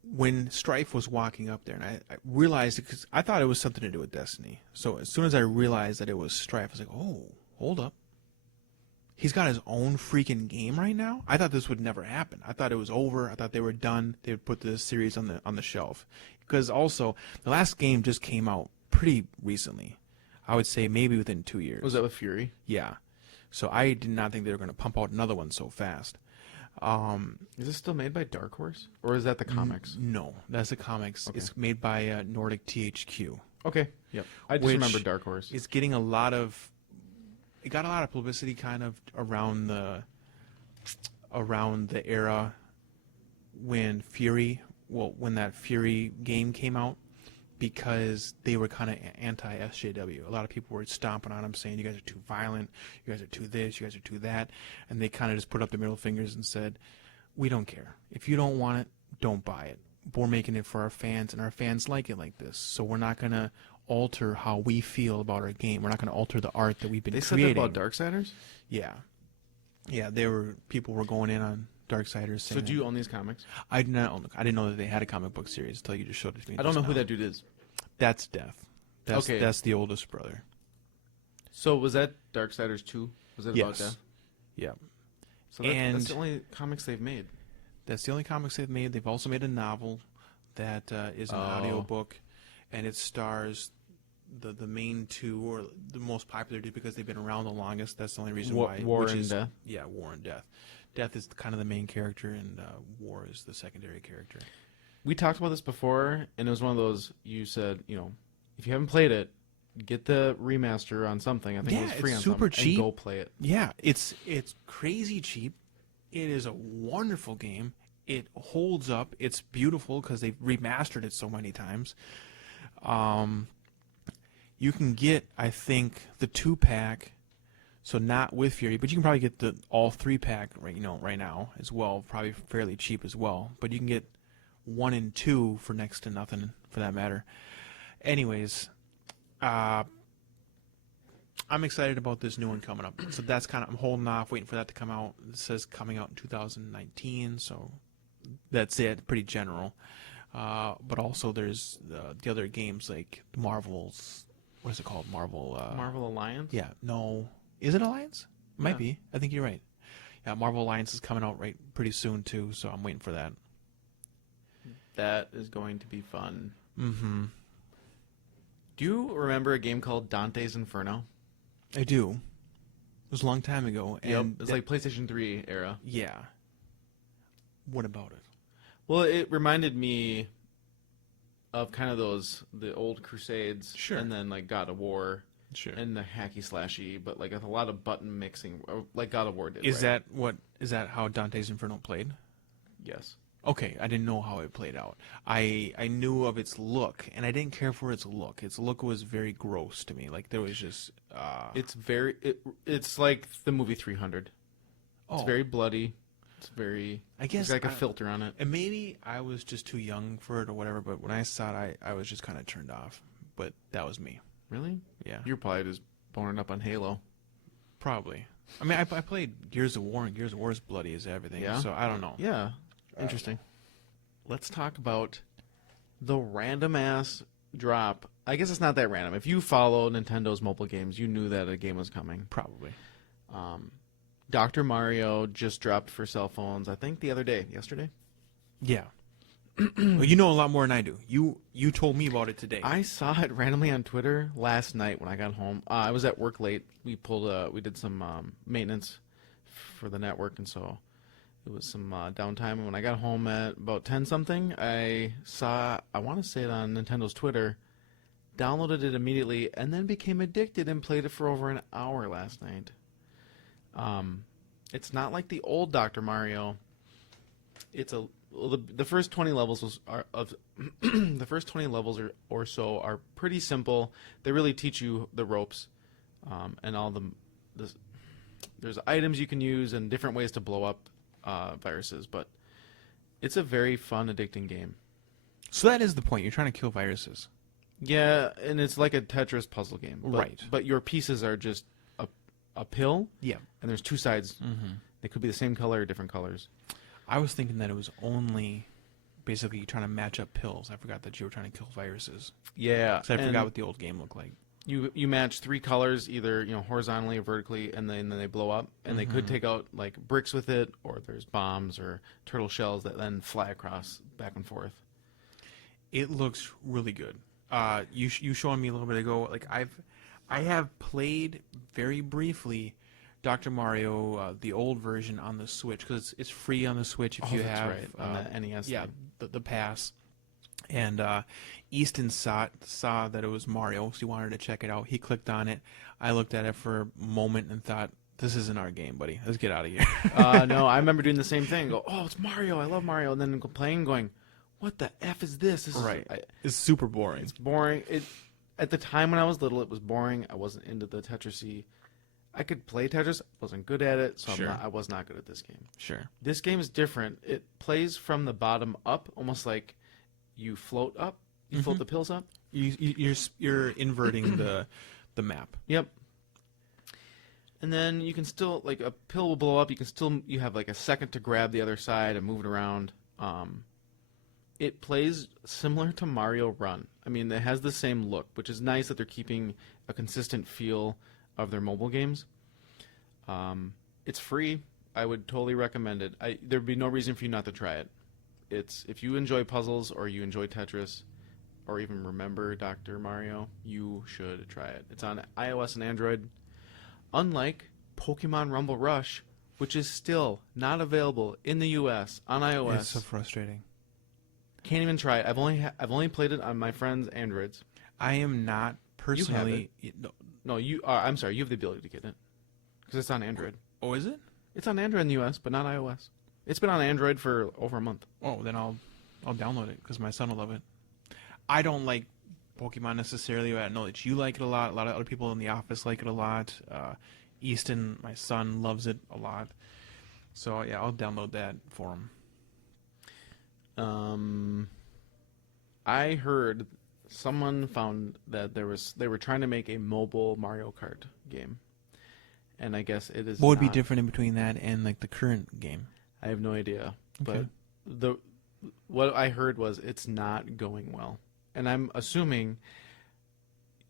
when Strife was walking up there, and I realized it because I thought it was something to do with Destiny. So as soon as I realized that it was Strife, I was like, "Oh, hold up! He's got his own freaking game right now." I thought this would never happen. I thought it was over. I thought they were done. They would put this series on the shelf. Because also, the last game just came out pretty recently. I would say maybe within 2 years. Was that with Fury? Yeah. So I did not think they were going to pump out another one so fast. Is this still made by Dark Horse, or is that the comics? No, that's the comics. Okay. It's made by Nordic THQ. Okay. Yep. I just Which remember Dark Horse. It's getting a lot of. It got a lot of publicity kind of around the era when when that Fury game came out, because they were kind of anti-SJW. A lot of people were stomping on them, saying, you guys are too violent, you guys are too this, you guys are too that, and they kind of just put up the middle fingers and said, we don't care. If you don't want it, don't buy it. We're making it for our fans, and our fans like it like this, so we're not going to alter how we feel about our game. We're not going to alter the art that we've been creating. They said that about Darksiders? Yeah. Yeah, people were going in on Darksiders. So do you own these comics? I didn't know that they had a comic book series until you just showed it to me. I don't know now. who that dude is. That's Death. Okay. That's the oldest brother. So was that Darksiders 2? Was it about Yes. Death? Yeah. So that's the only comics they've made. That's the only comics they've made. They've also made a novel that is an audio book, and it stars the main two, or the most popular two, because they've been around the longest. That's the only reason why. War and Death. Yeah, War and Death. Death is kind of the main character, and War is the secondary character. We talked about this before, and it was one of those, you said, if you haven't played it, get the remaster on something. I think it was free it's on super something, cheap. and go play it. Yeah, it's crazy cheap. It is a wonderful game. It holds up. It's beautiful because they've remastered it so many times. You can get, I think, the 2-pack, so not with Fury, but you can probably get the all 3-pack right now as well, probably fairly cheap as well. But you can get 1 and 2 for next to nothing, for that matter. Anyways, I'm excited about this new one coming up. So that's I'm holding off, waiting for that to come out. It says coming out in 2019, so that's it, pretty general. But also there's the other games like Marvel's, what is it called? Marvel Alliance? Yeah, no. Is it Alliance? Might Yeah. be. I think you're right. Yeah, Marvel Alliance is coming out pretty soon too, so I'm waiting for that. That is going to be fun. Mm-hmm. Do you remember a game called Dante's Inferno? I do. It was a long time ago. And It's like PlayStation 3 era. Yeah. What about it? Well, it reminded me of kind of the old Crusades. Sure. And then like God of War. Sure. And the hacky slashy, but like with a lot of button mixing, like God of War did. Is right? that how Dante's Inferno played? Yes. Okay, I didn't know how it played out. I knew of its look, and I didn't care for its look. Its look was very gross to me. Like there was just. It's like the movie 300. It's very bloody. It's very. I guess there's like a filter on it. And maybe I was just too young for it or whatever. But when I saw it, I was just kind of turned off. But that was me. Really? Yeah. You're probably just born up on Halo. Probably. I mean, I played Gears of War, and Gears of War is bloody as everything. Yeah? So I don't know. Yeah. Interesting. Let's talk about the random ass drop. I guess it's not that random. If you follow Nintendo's mobile games, you knew that a game was coming. Probably. Dr. Mario just dropped for cell phones, I think yesterday. Yeah. Well, you know a lot more than I do. You told me about it today. I saw it randomly on Twitter last night when I got home. I was at work late. We did some maintenance for the network, and so it was some downtime. And when I got home at about 10 something, I want to say it on Nintendo's Twitter, downloaded it immediately, and then became addicted and played it for over an hour last night. It's not like the old Dr. Mario. The first 20 levels the first 20 levels or so are pretty simple. They really teach you the ropes, and all there's items you can use and different ways to blow up viruses. But it's a very fun, addicting game. So that is the point. You're trying to kill viruses. Yeah, and it's like a Tetris puzzle game. Right. But your pieces are just a pill. Yeah. And there's two sides. Mm-hmm. They could be the same color or different colors. I was thinking that it was only basically trying to match up pills. I forgot that you were trying to kill viruses. Yeah. So I forgot what the old game looked like. You match 3 colors either horizontally or vertically, and then they blow up. And they could take out like bricks with it, or there's bombs or turtle shells that then fly across back and forth. It looks really good. You showed me a little bit ago. Like I have played very briefly Dr. Mario, the old version on the Switch, because it's free on the Switch if you that's have right, on the NES yeah, thing. the pass. And Easton saw that it was Mario, so he wanted to check it out. He clicked on it. I looked at it for a moment and thought, "This isn't our game, buddy. Let's get out of here." No, I remember doing the same thing. Go, oh, it's Mario. I love Mario. And then playing, going, what the F is this? This Right. Is, It's super boring. it's boring. At the time when I was little, it was boring. I wasn't into the Tetris-y. I could play Tetris. Wasn't good at it, so Sure. I was not good at this game. Sure. This game is different. It plays from the bottom up, almost like you float up. You float the pills up. You're inverting the map. Yep. And then you can still, like, a pill will blow up. You have like a second to grab the other side and move it around. It plays similar to Mario Run. I mean, it has the same look, which is nice that they're keeping a consistent feel of their mobile games. It's free. I would totally recommend it. There'd be no reason for you not to try it. If you enjoy puzzles or you enjoy Tetris or even remember Dr. Mario, you should try it. It's on iOS and Android. Unlike Pokemon Rumble Rush, which is still not available in the US on iOS. It's so frustrating. Can't even try it. I've only played it on my friends' Androids. I am not personally. No, you are. I'm sorry. You have the ability to get it because it's on Android. Oh, is it? It's on Android in the US, but not iOS. It's been on Android for over a month. Oh, then I'll download it because my son will love it. I don't like Pokemon necessarily, but I know that you like it a lot. A lot of other people in the office like it a lot. Easton, my son, loves it a lot. So yeah, I'll download that for him. I heard someone found that they were trying to make a mobile Mario Kart game, and I guess it is. What would be not- different in between that and like the current game? I have no idea, Okay. but what I heard was it's not going well, and I'm assuming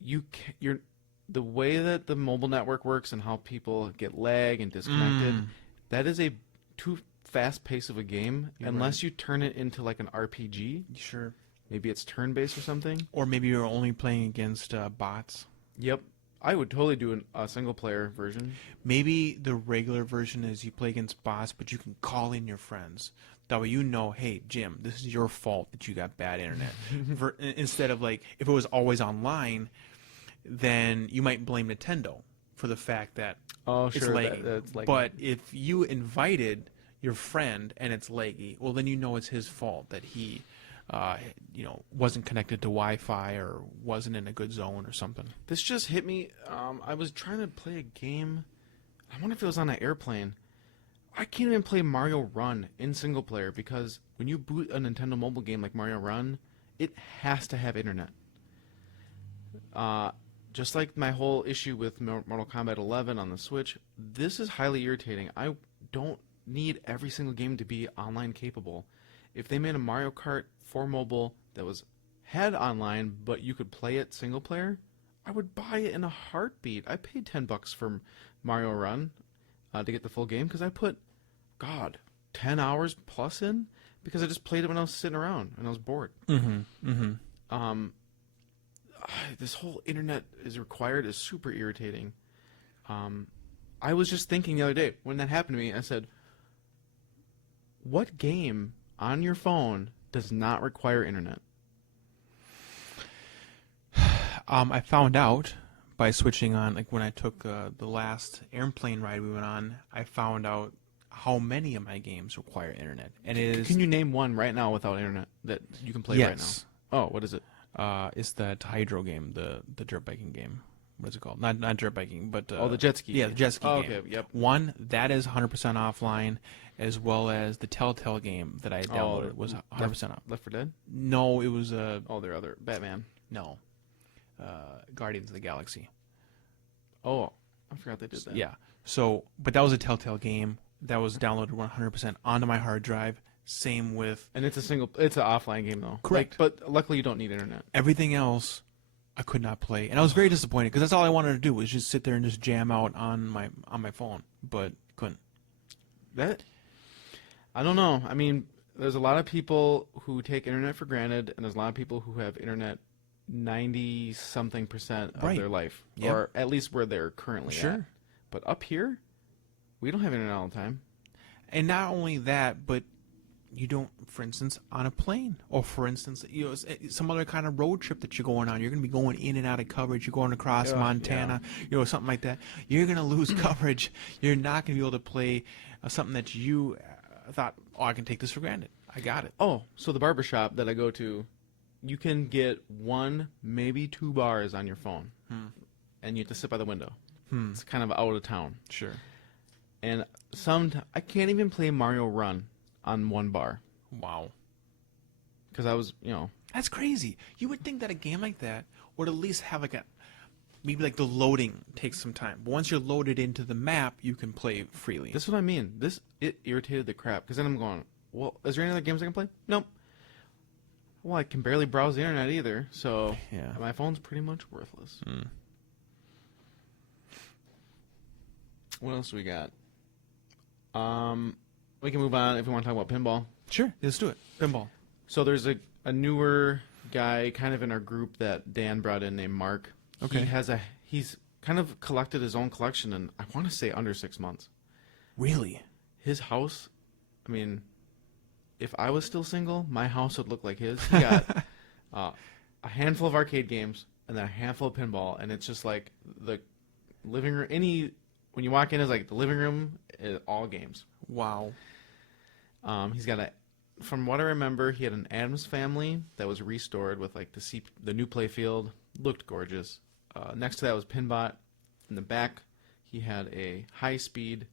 you're the way that the mobile network works and how people get lag and disconnected. That is a too fast pace of a game unless you turn it into like an RPG. Sure. Maybe it's turn-based or something. Or maybe you're only playing against bots. Yep. I would totally do a single-player version. Maybe the regular version is you play against bots, but you can call in your friends. That way you know, hey, Jim, this is your fault that you got bad internet. Instead of like, if it was always online, then you might blame Nintendo for the fact that it's lagging. That's lagging. But if you invited your friend and it's laggy, well, then you know it's his fault that he, wasn't connected to Wi-Fi or wasn't in a good zone or something. This just hit me. I was trying to play a game. I wonder if it was on an airplane. I can't even play Mario Run in single player because when you boot a Nintendo mobile game like Mario Run, it has to have internet. Just like my whole issue with Mortal Kombat 11 on the Switch, this is highly irritating. I don't need every single game to be online capable. If they made a Mario Kart for mobile that had online, but you could play it single player, I would buy it in a heartbeat. I paid $10 for Mario Run to get the full game because I put, 10 hours plus in because I just played it when I was sitting around and I was bored. This whole internet is required is super irritating. I was just thinking the other day when that happened to me, I said, what game on your phone does not require internet? I found out by switching on, like when I took the last airplane ride we went on, I found out how many of my games require internet. And it is, Can you name one right now without internet that you can play right now? Oh, what is it? It's that Hydro game, the dirt biking game. What is it called? Not dirt biking, but the jet ski. Yeah, game. the jet ski game. Okay, yep. One that is 100% offline, as well as the Telltale game that I downloaded was 100% off. Left 4 Dead? No, it was Their other Batman. no, Guardians of the Galaxy. Oh, I forgot they did that. Yeah. So, but that was a Telltale game that was downloaded 100% onto my hard drive. Same with And it's an offline game though. Correct. But luckily you don't need internet. everything else. I could not play, and I was very disappointed because that's all I wanted to do was just sit there and just jam out on my phone, but couldn't. I don't know. I mean, there's a lot of people who take internet for granted, and there's a lot of people who have internet 90-something% of Right. their life, Yep. or at least where they're currently Sure. at. But up here, We don't have internet all the time. And not only that, but you don't, for instance, on a plane, or for instance, some other kind of road trip that you're going on. You're going to be going in and out of coverage. You're going across Montana, something like that. You're going to lose coverage. You're not going to be able to play something that you thought, oh, I can take this for granted. I got it. Oh, so the barbershop that I go to, you can get 1, maybe 2 bars on your phone, and you have to sit by the window. It's kind of out of town. Sure. And I can't even play Mario Run on 1 bar. Wow. Because I was, That's crazy. You would think that a game like that would at least have maybe the loading takes some time. But once you're loaded into the map, you can play freely. This is what I mean. It irritated the crap. Because then I'm going, well, is there any other games I can play? Nope. Well, I can barely browse the internet either. So my phone's pretty much worthless. What else do we got? We can move on if we want to talk about pinball. Sure, let's do it. Pinball. So there's a newer guy kind of in our group that Dan brought in named Mark. Okay. He's kind of collected his own collection in, I want to say, under 6 months. Really? His house, I mean, if I was still single, my house would look like his. He got a handful of arcade games and then a handful of pinball, and it's just like the living room. When you walk in, it's like the living room is all games. Wow. He's got from what I remember, he had an Addams Family that was restored with like the new playfield. Looked gorgeous. Next to that was Pinbot. In the back, he had a high-speed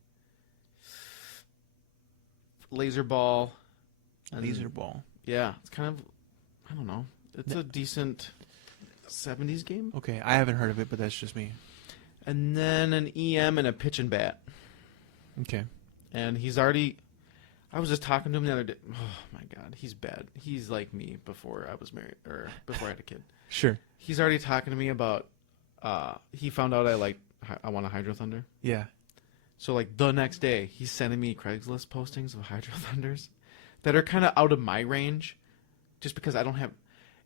laser ball. Laser ball. Yeah, it's kind of, I don't know. It's a decent 70s game. Okay, I haven't heard of it, but that's just me. And then an EM and a pitch and bat. Okay. And he's already, I was just talking to him the other day. Oh my God, he's bad. He's like me before I was married, or before I had a kid. Sure. He's already talking to me about, he found out I want a Hydro Thunder. Yeah. So like the next day, he's sending me Craigslist postings of Hydro Thunders that are kind of out of my range, just because I don't have.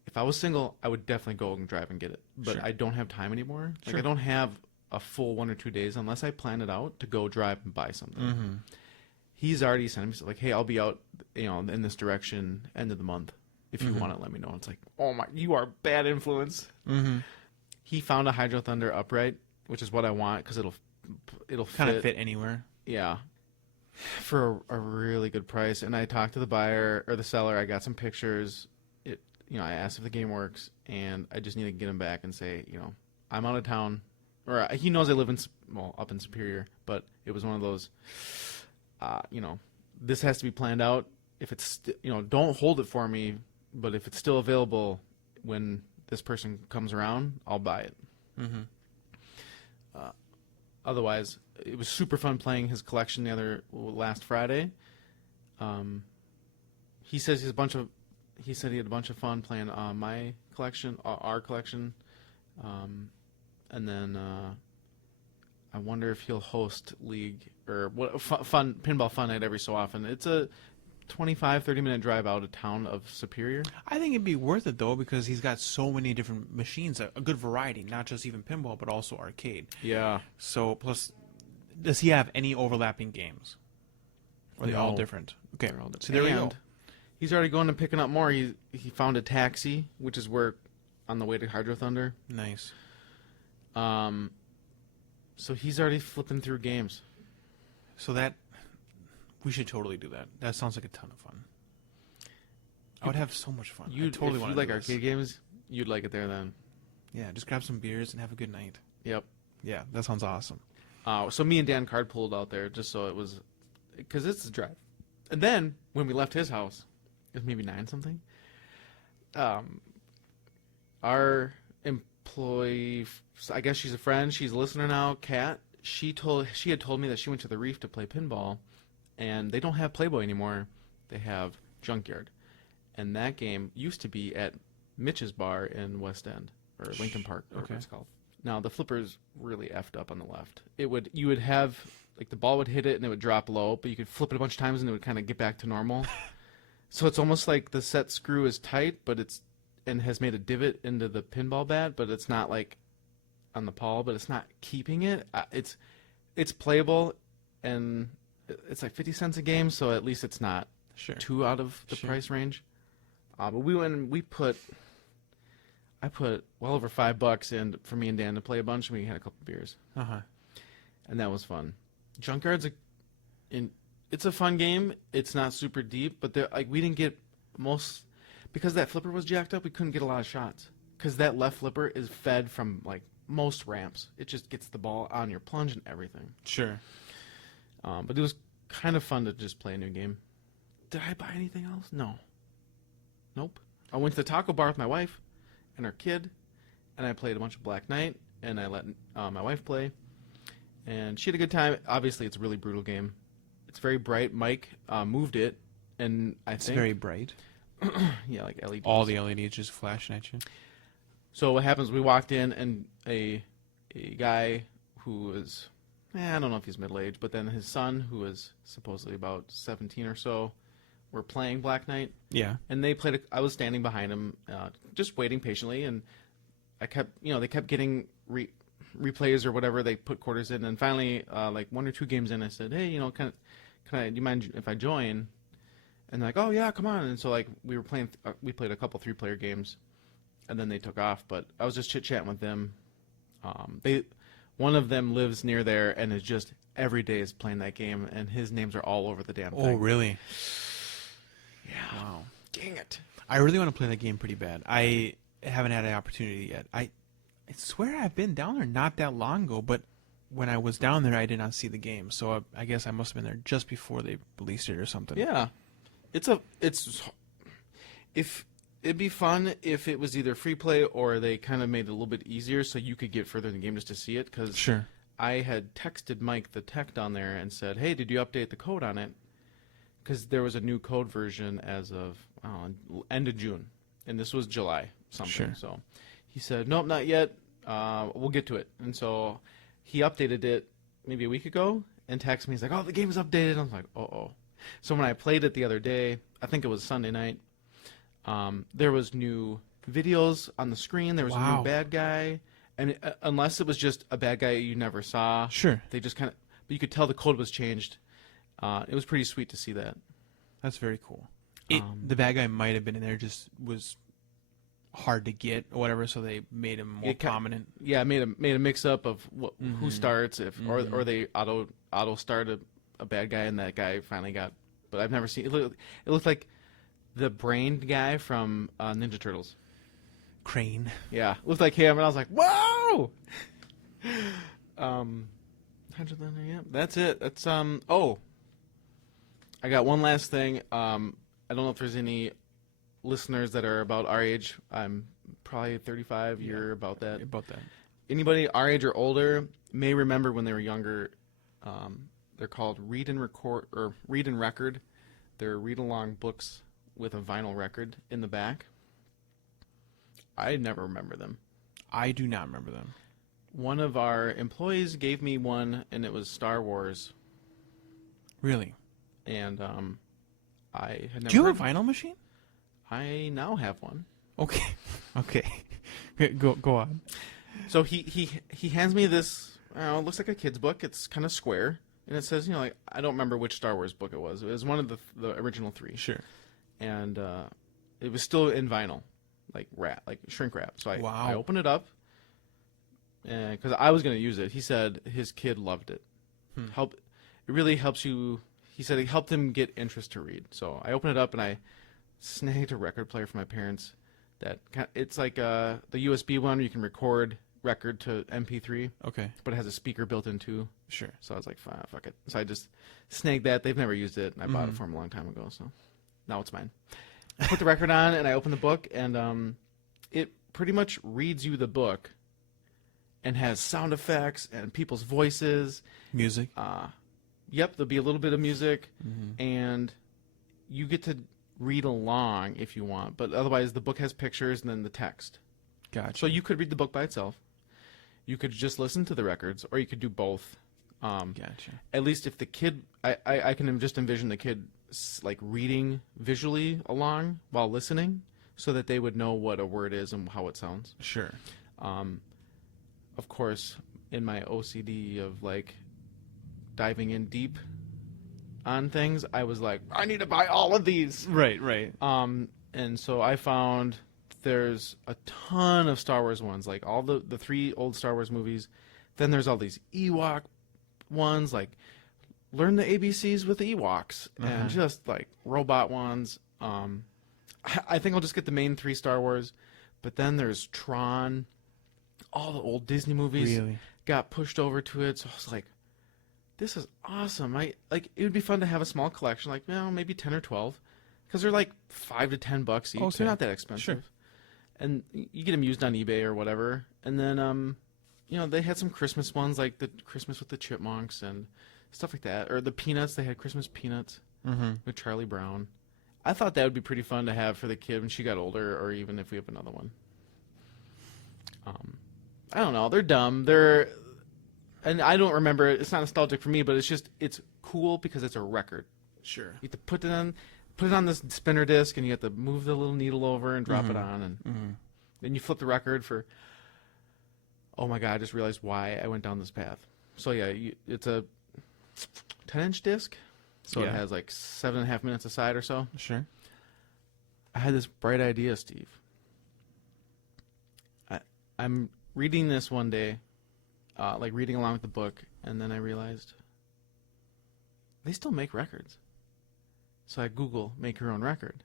If I was single, I would definitely go and drive and get it, but Sure. I don't have time anymore. Like Sure. I don't have a full 1 or 2 days unless I plan it out to go drive and buy something. Mm-hmm. He's already sent me like, hey, I'll be out, in this direction end of the month. If you want to let me know. It's like, oh my, you are bad influence. Mm-hmm. He found a Hydro Thunder upright, which is what I want because it'll Kind of fit anywhere. Yeah, for a really good price. And I talked to the buyer or the seller. I got some pictures. I asked if the game works, and I just need to get him back and say, I'm out of town, or he knows I live up in Superior, but it was one of those, this has to be planned out. If it's, don't hold it for me, but if it's still available when this person comes around, I'll buy it. Mm-hmm. Otherwise, it was super fun playing his collection last Friday. He says he had a bunch of fun playing my collection, our collection, and then I wonder if he'll host league or what fun pinball fun night every so often. It's a 25-30 minute drive out of town of Superior. I think it'd be worth it though because he's got so many different machines, a good variety, not just even pinball but also arcade. Yeah. So plus, does he have any overlapping games? Or are they all No. different? Okay. They're all different. So there we go. And he's already going and picking up more. He found a taxi, which is where on the way to Hydro Thunder. Nice. So he's already flipping through games. So we should totally do that. That sounds like a ton of fun. I would have so much fun. I totally if want you to like do this. arcade games, you'd like it there then. Yeah, just grab some beers and have a good night. Yep. Yeah, that sounds awesome. So me and Dan Card pulled out there just so it was, because it's a drive. And then when we left his house, it was maybe 9 something. Our employee, I guess she's a friend. She's a listener now. Kat. She had told me that she went to the Reef to play pinball, and they don't have Playboy anymore. They have Junkyard, and that game used to be at Mitch's Bar in West End or Lincoln Park, or whatever it's called. Now the flipper's really effed up on the left. You would have like the ball would hit it and it would drop low, but you could flip it a bunch of times and it would kind of get back to normal. So it's almost like the set screw is tight, but and has made a divot into the pinball bat, but it's not like on the pawl, but it's not keeping it. It's playable, and it's like 50 cents a game, so at least it's not Sure. too out of the Sure. price range. But we went and I put well over $5 in for me and Dan to play a bunch, and we had a couple beers, Uh-huh. and that was fun. It's a fun game. It's not super deep, but we didn't get most because that flipper was jacked up. We couldn't get a lot of shots because that left flipper is fed from like most ramps. It just gets the ball on your plunge and everything. Sure. But it was kind of fun to just play a new game. Did I buy anything else? No. Nope. I went to the taco bar with my wife and our kid, and I played a bunch of Black Knight, and I let my wife play, and she had a good time. Obviously, it's a really brutal game. It's very bright. Mike moved it, and It's very bright. yeah, like LEDs. All the LEDs just flashing at you. So what happens? We walked in, and a guy who was, I don't know if he's middle aged, but then his son, who was supposedly about 17 or so, were playing Black Knight, Yeah. and they played. I was standing behind him, just waiting patiently, and they kept getting replays or whatever. They put quarters in, and finally, like 1 or 2 games in, I said, "Hey, can I? Do you mind if I join?" And they're like, "Oh yeah, come on!" And so like we were playing. We played a couple 3-player games, and then they took off. But I was just chit chatting with them. One of them lives near there and is just every day is playing that game, and his names are all over the damn thing. Oh, really? Yeah. Wow. Dang it. I really want to play that game pretty bad. I haven't had an opportunity yet. I swear I've been down there not that long ago, but when I was down there, I did not see the game. So I guess I must have been there just before they released it or something. Yeah. If it'd be fun if it was either free play or they kind of made it a little bit easier so you could get further in the game just to see it. Because Sure. I had texted Mike, the tech down there, and said, "Hey, did you update the code on it?" Because there was a new code version as of end of June, and this was July something. Sure. So he said, "Nope, not yet. We'll get to it." And so he updated it maybe a week ago and texted me. He's like, "Oh, the game's updated." I was like, "Oh." So when I played it the other day, I think it was Sunday night, there was new videos on the screen. There was a Wow. new bad guy. And unless it was just a bad guy you never saw, Sure. they just kind of, but you could tell the code was changed. It was pretty sweet to see that. That's very cool. The bad guy might have been in there, just was hard to get or whatever, so they made him more prominent. Yeah, made a mix up of who starts or they auto start a bad guy, and that guy finally got. But I've never seen it. It looked like the brained guy from Ninja Turtles. Crane. Yeah, it looked like him, and I was like, "Whoa!" 100 Thunder, yeah, that's it. That's Oh, I got one last thing. I don't know if there's any listeners that are about our age. I'm probably 35. Yeah. You're about that. About that. Anybody our age or older may remember when they were younger. They're called read and record. They're read along books with a vinyl record in the back. I never remember them. I do not remember them. One of our employees gave me one, and it was Star Wars. Really? And I had never. Do you have a vinyl machine? I now have one. Okay. Okay. Go on. So he hands me this. It looks like a kid's book. It's kind of square, and it says, like, I don't remember which Star Wars book it was. It was one of the original 3. Sure. And it was still in vinyl, like shrink wrap. So I opened it up, because I was going to use it. He said his kid loved it. It really helps you. He said it helped him get interest to read. So I opened it up and I snagged a record player for my parents. It's like the USB one where you can record record to MP3, Okay. but it has a speaker built in too. Sure. So I was like, fine, fuck it. So I just snagged that. They've never used it, and I bought it for them a long time ago. So now it's mine. I put the record on and I open the book, and it pretty much reads you the book and has sound effects and people's voices. Music. Yep, there'll be a little bit of music, and you get to read along if you want, but otherwise the book has pictures and then the text. Gotcha. So you could read the book by itself. You could just listen to the records, or you could do both. Gotcha. At least if the kid, I can just envision the kid like reading visually along while listening, so that they would know what a word is and how it sounds. Sure. Of course, in my OCD of like diving in deep on things, I was like, I need to buy all of these. Right, right. And so I found there's a ton of Star Wars ones, like all the 3 old Star Wars movies. Then there's all these Ewok ones, like learn the ABCs with Ewoks, and just like robot ones. I think I'll just get the main 3 Star Wars, but then there's Tron. All the old Disney movies got pushed over to it, so I was like, this is awesome. It would be fun to have a small collection, like, maybe 10 or 12, because they're like $5 to $10 each. Okay. They're not that expensive. Sure. And you get them used on eBay or whatever. And then, they had some Christmas ones, like the Christmas with the Chipmunks and stuff like that. Or the Peanuts, they had Christmas Peanuts with Charlie Brown. I thought that would be pretty fun to have for the kid when she got older, or even if we have another one. I don't know. They're dumb. And I don't remember. It's not nostalgic for me, but it's cool because it's a record. Sure. You have to put it on this spinner disc, and you have to move the little needle over and drop it on, and then you flip the record for. Oh my God! I just realized why I went down this path. So yeah, it's a 10-inch disc, so it has like 7.5 minutes aside or so. Sure. I had this bright idea, Steve. I'm reading this one day, like reading along with the book, and then I realized they still make records. So I Google make your own record.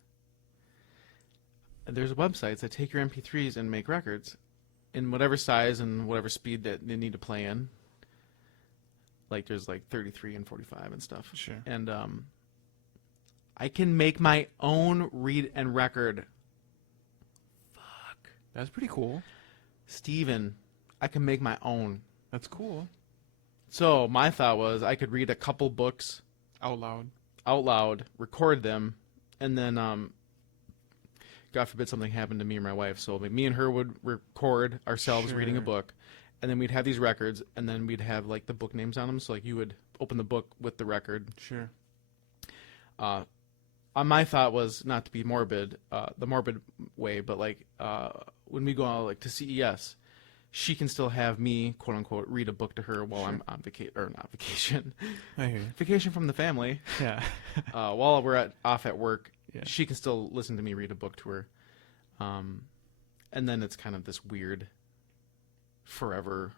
And there's websites that take your MP3s and make records in whatever size and whatever speed that they need to play in. Like there's like 33 and 45 and stuff. Sure. And I can make my own read and record. Fuck. That's pretty cool. Steven, I can make my own. That's cool. So my thought was I could read a couple books Out loud, record them, and then God forbid something happened to me or my wife, so me and her would record ourselves reading a book, and then we'd have these records, and then we'd have like the book names on them, so like you would open the book with the record. Sure. My thought was not to be morbid, the morbid way, but like when we go out like to CES, she can still have me, quote unquote, read a book to her while I'm on vacation, or not vacation, I hear you. vacation from the family. Yeah. While we're off at work, Yeah. she can still listen to me read a book to her. And then it's kind of this weird forever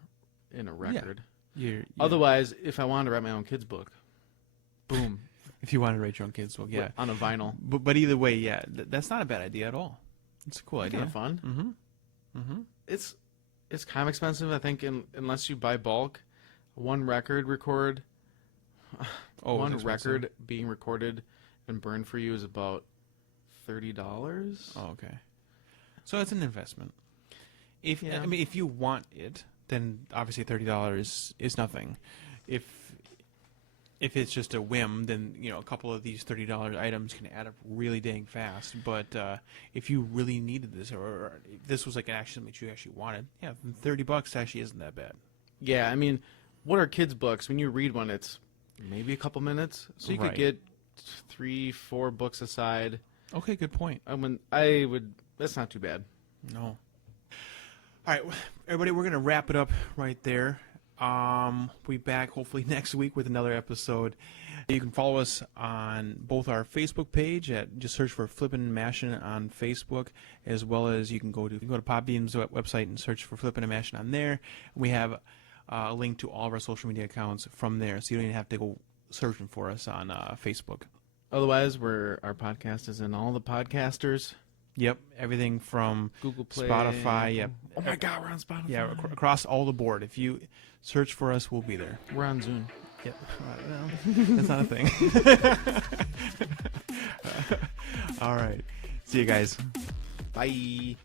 in a record. Otherwise, if I wanted to write my own kid's book, boom. If you want to write your own kids' book, yeah. On a vinyl. But either way, yeah, that's not a bad idea at all. It's a cool idea. Kind of fun. It's kind of expensive, I think, unless you buy bulk. One record being recorded and burned for you is about $30. Oh, okay. So it's an investment. I mean, if you want it, then obviously $30 is nothing. If it's just a whim, then a couple of these $30 items can add up really dang fast. But if you really needed this, or if this was like an action that you actually wanted, yeah, then $30 actually isn't that bad. Yeah, I mean, what are kids' books? When you read one, it's maybe a couple minutes, so you could get 3-4 books aside. Okay, good point. That's not too bad. No. All right, everybody, we're gonna wrap it up right there. We'll be back hopefully next week with another episode. You can follow us on both our Facebook page just search for Flippin' and Mashin' on Facebook, as well as you can go to Podbean's website and search for Flippin' and Mashin' on there. We have a link to all of our social media accounts from there, so you don't even have to go searching for us on Facebook. Otherwise, our podcast is in all the podcasters. Yep, everything from Google Play, Spotify. Yep. Oh my God, we're on Spotify. Yeah, across all the board. If you search for us, we'll be there. We're on Zoom. Yep. That's not a thing. All right. See you guys. Bye.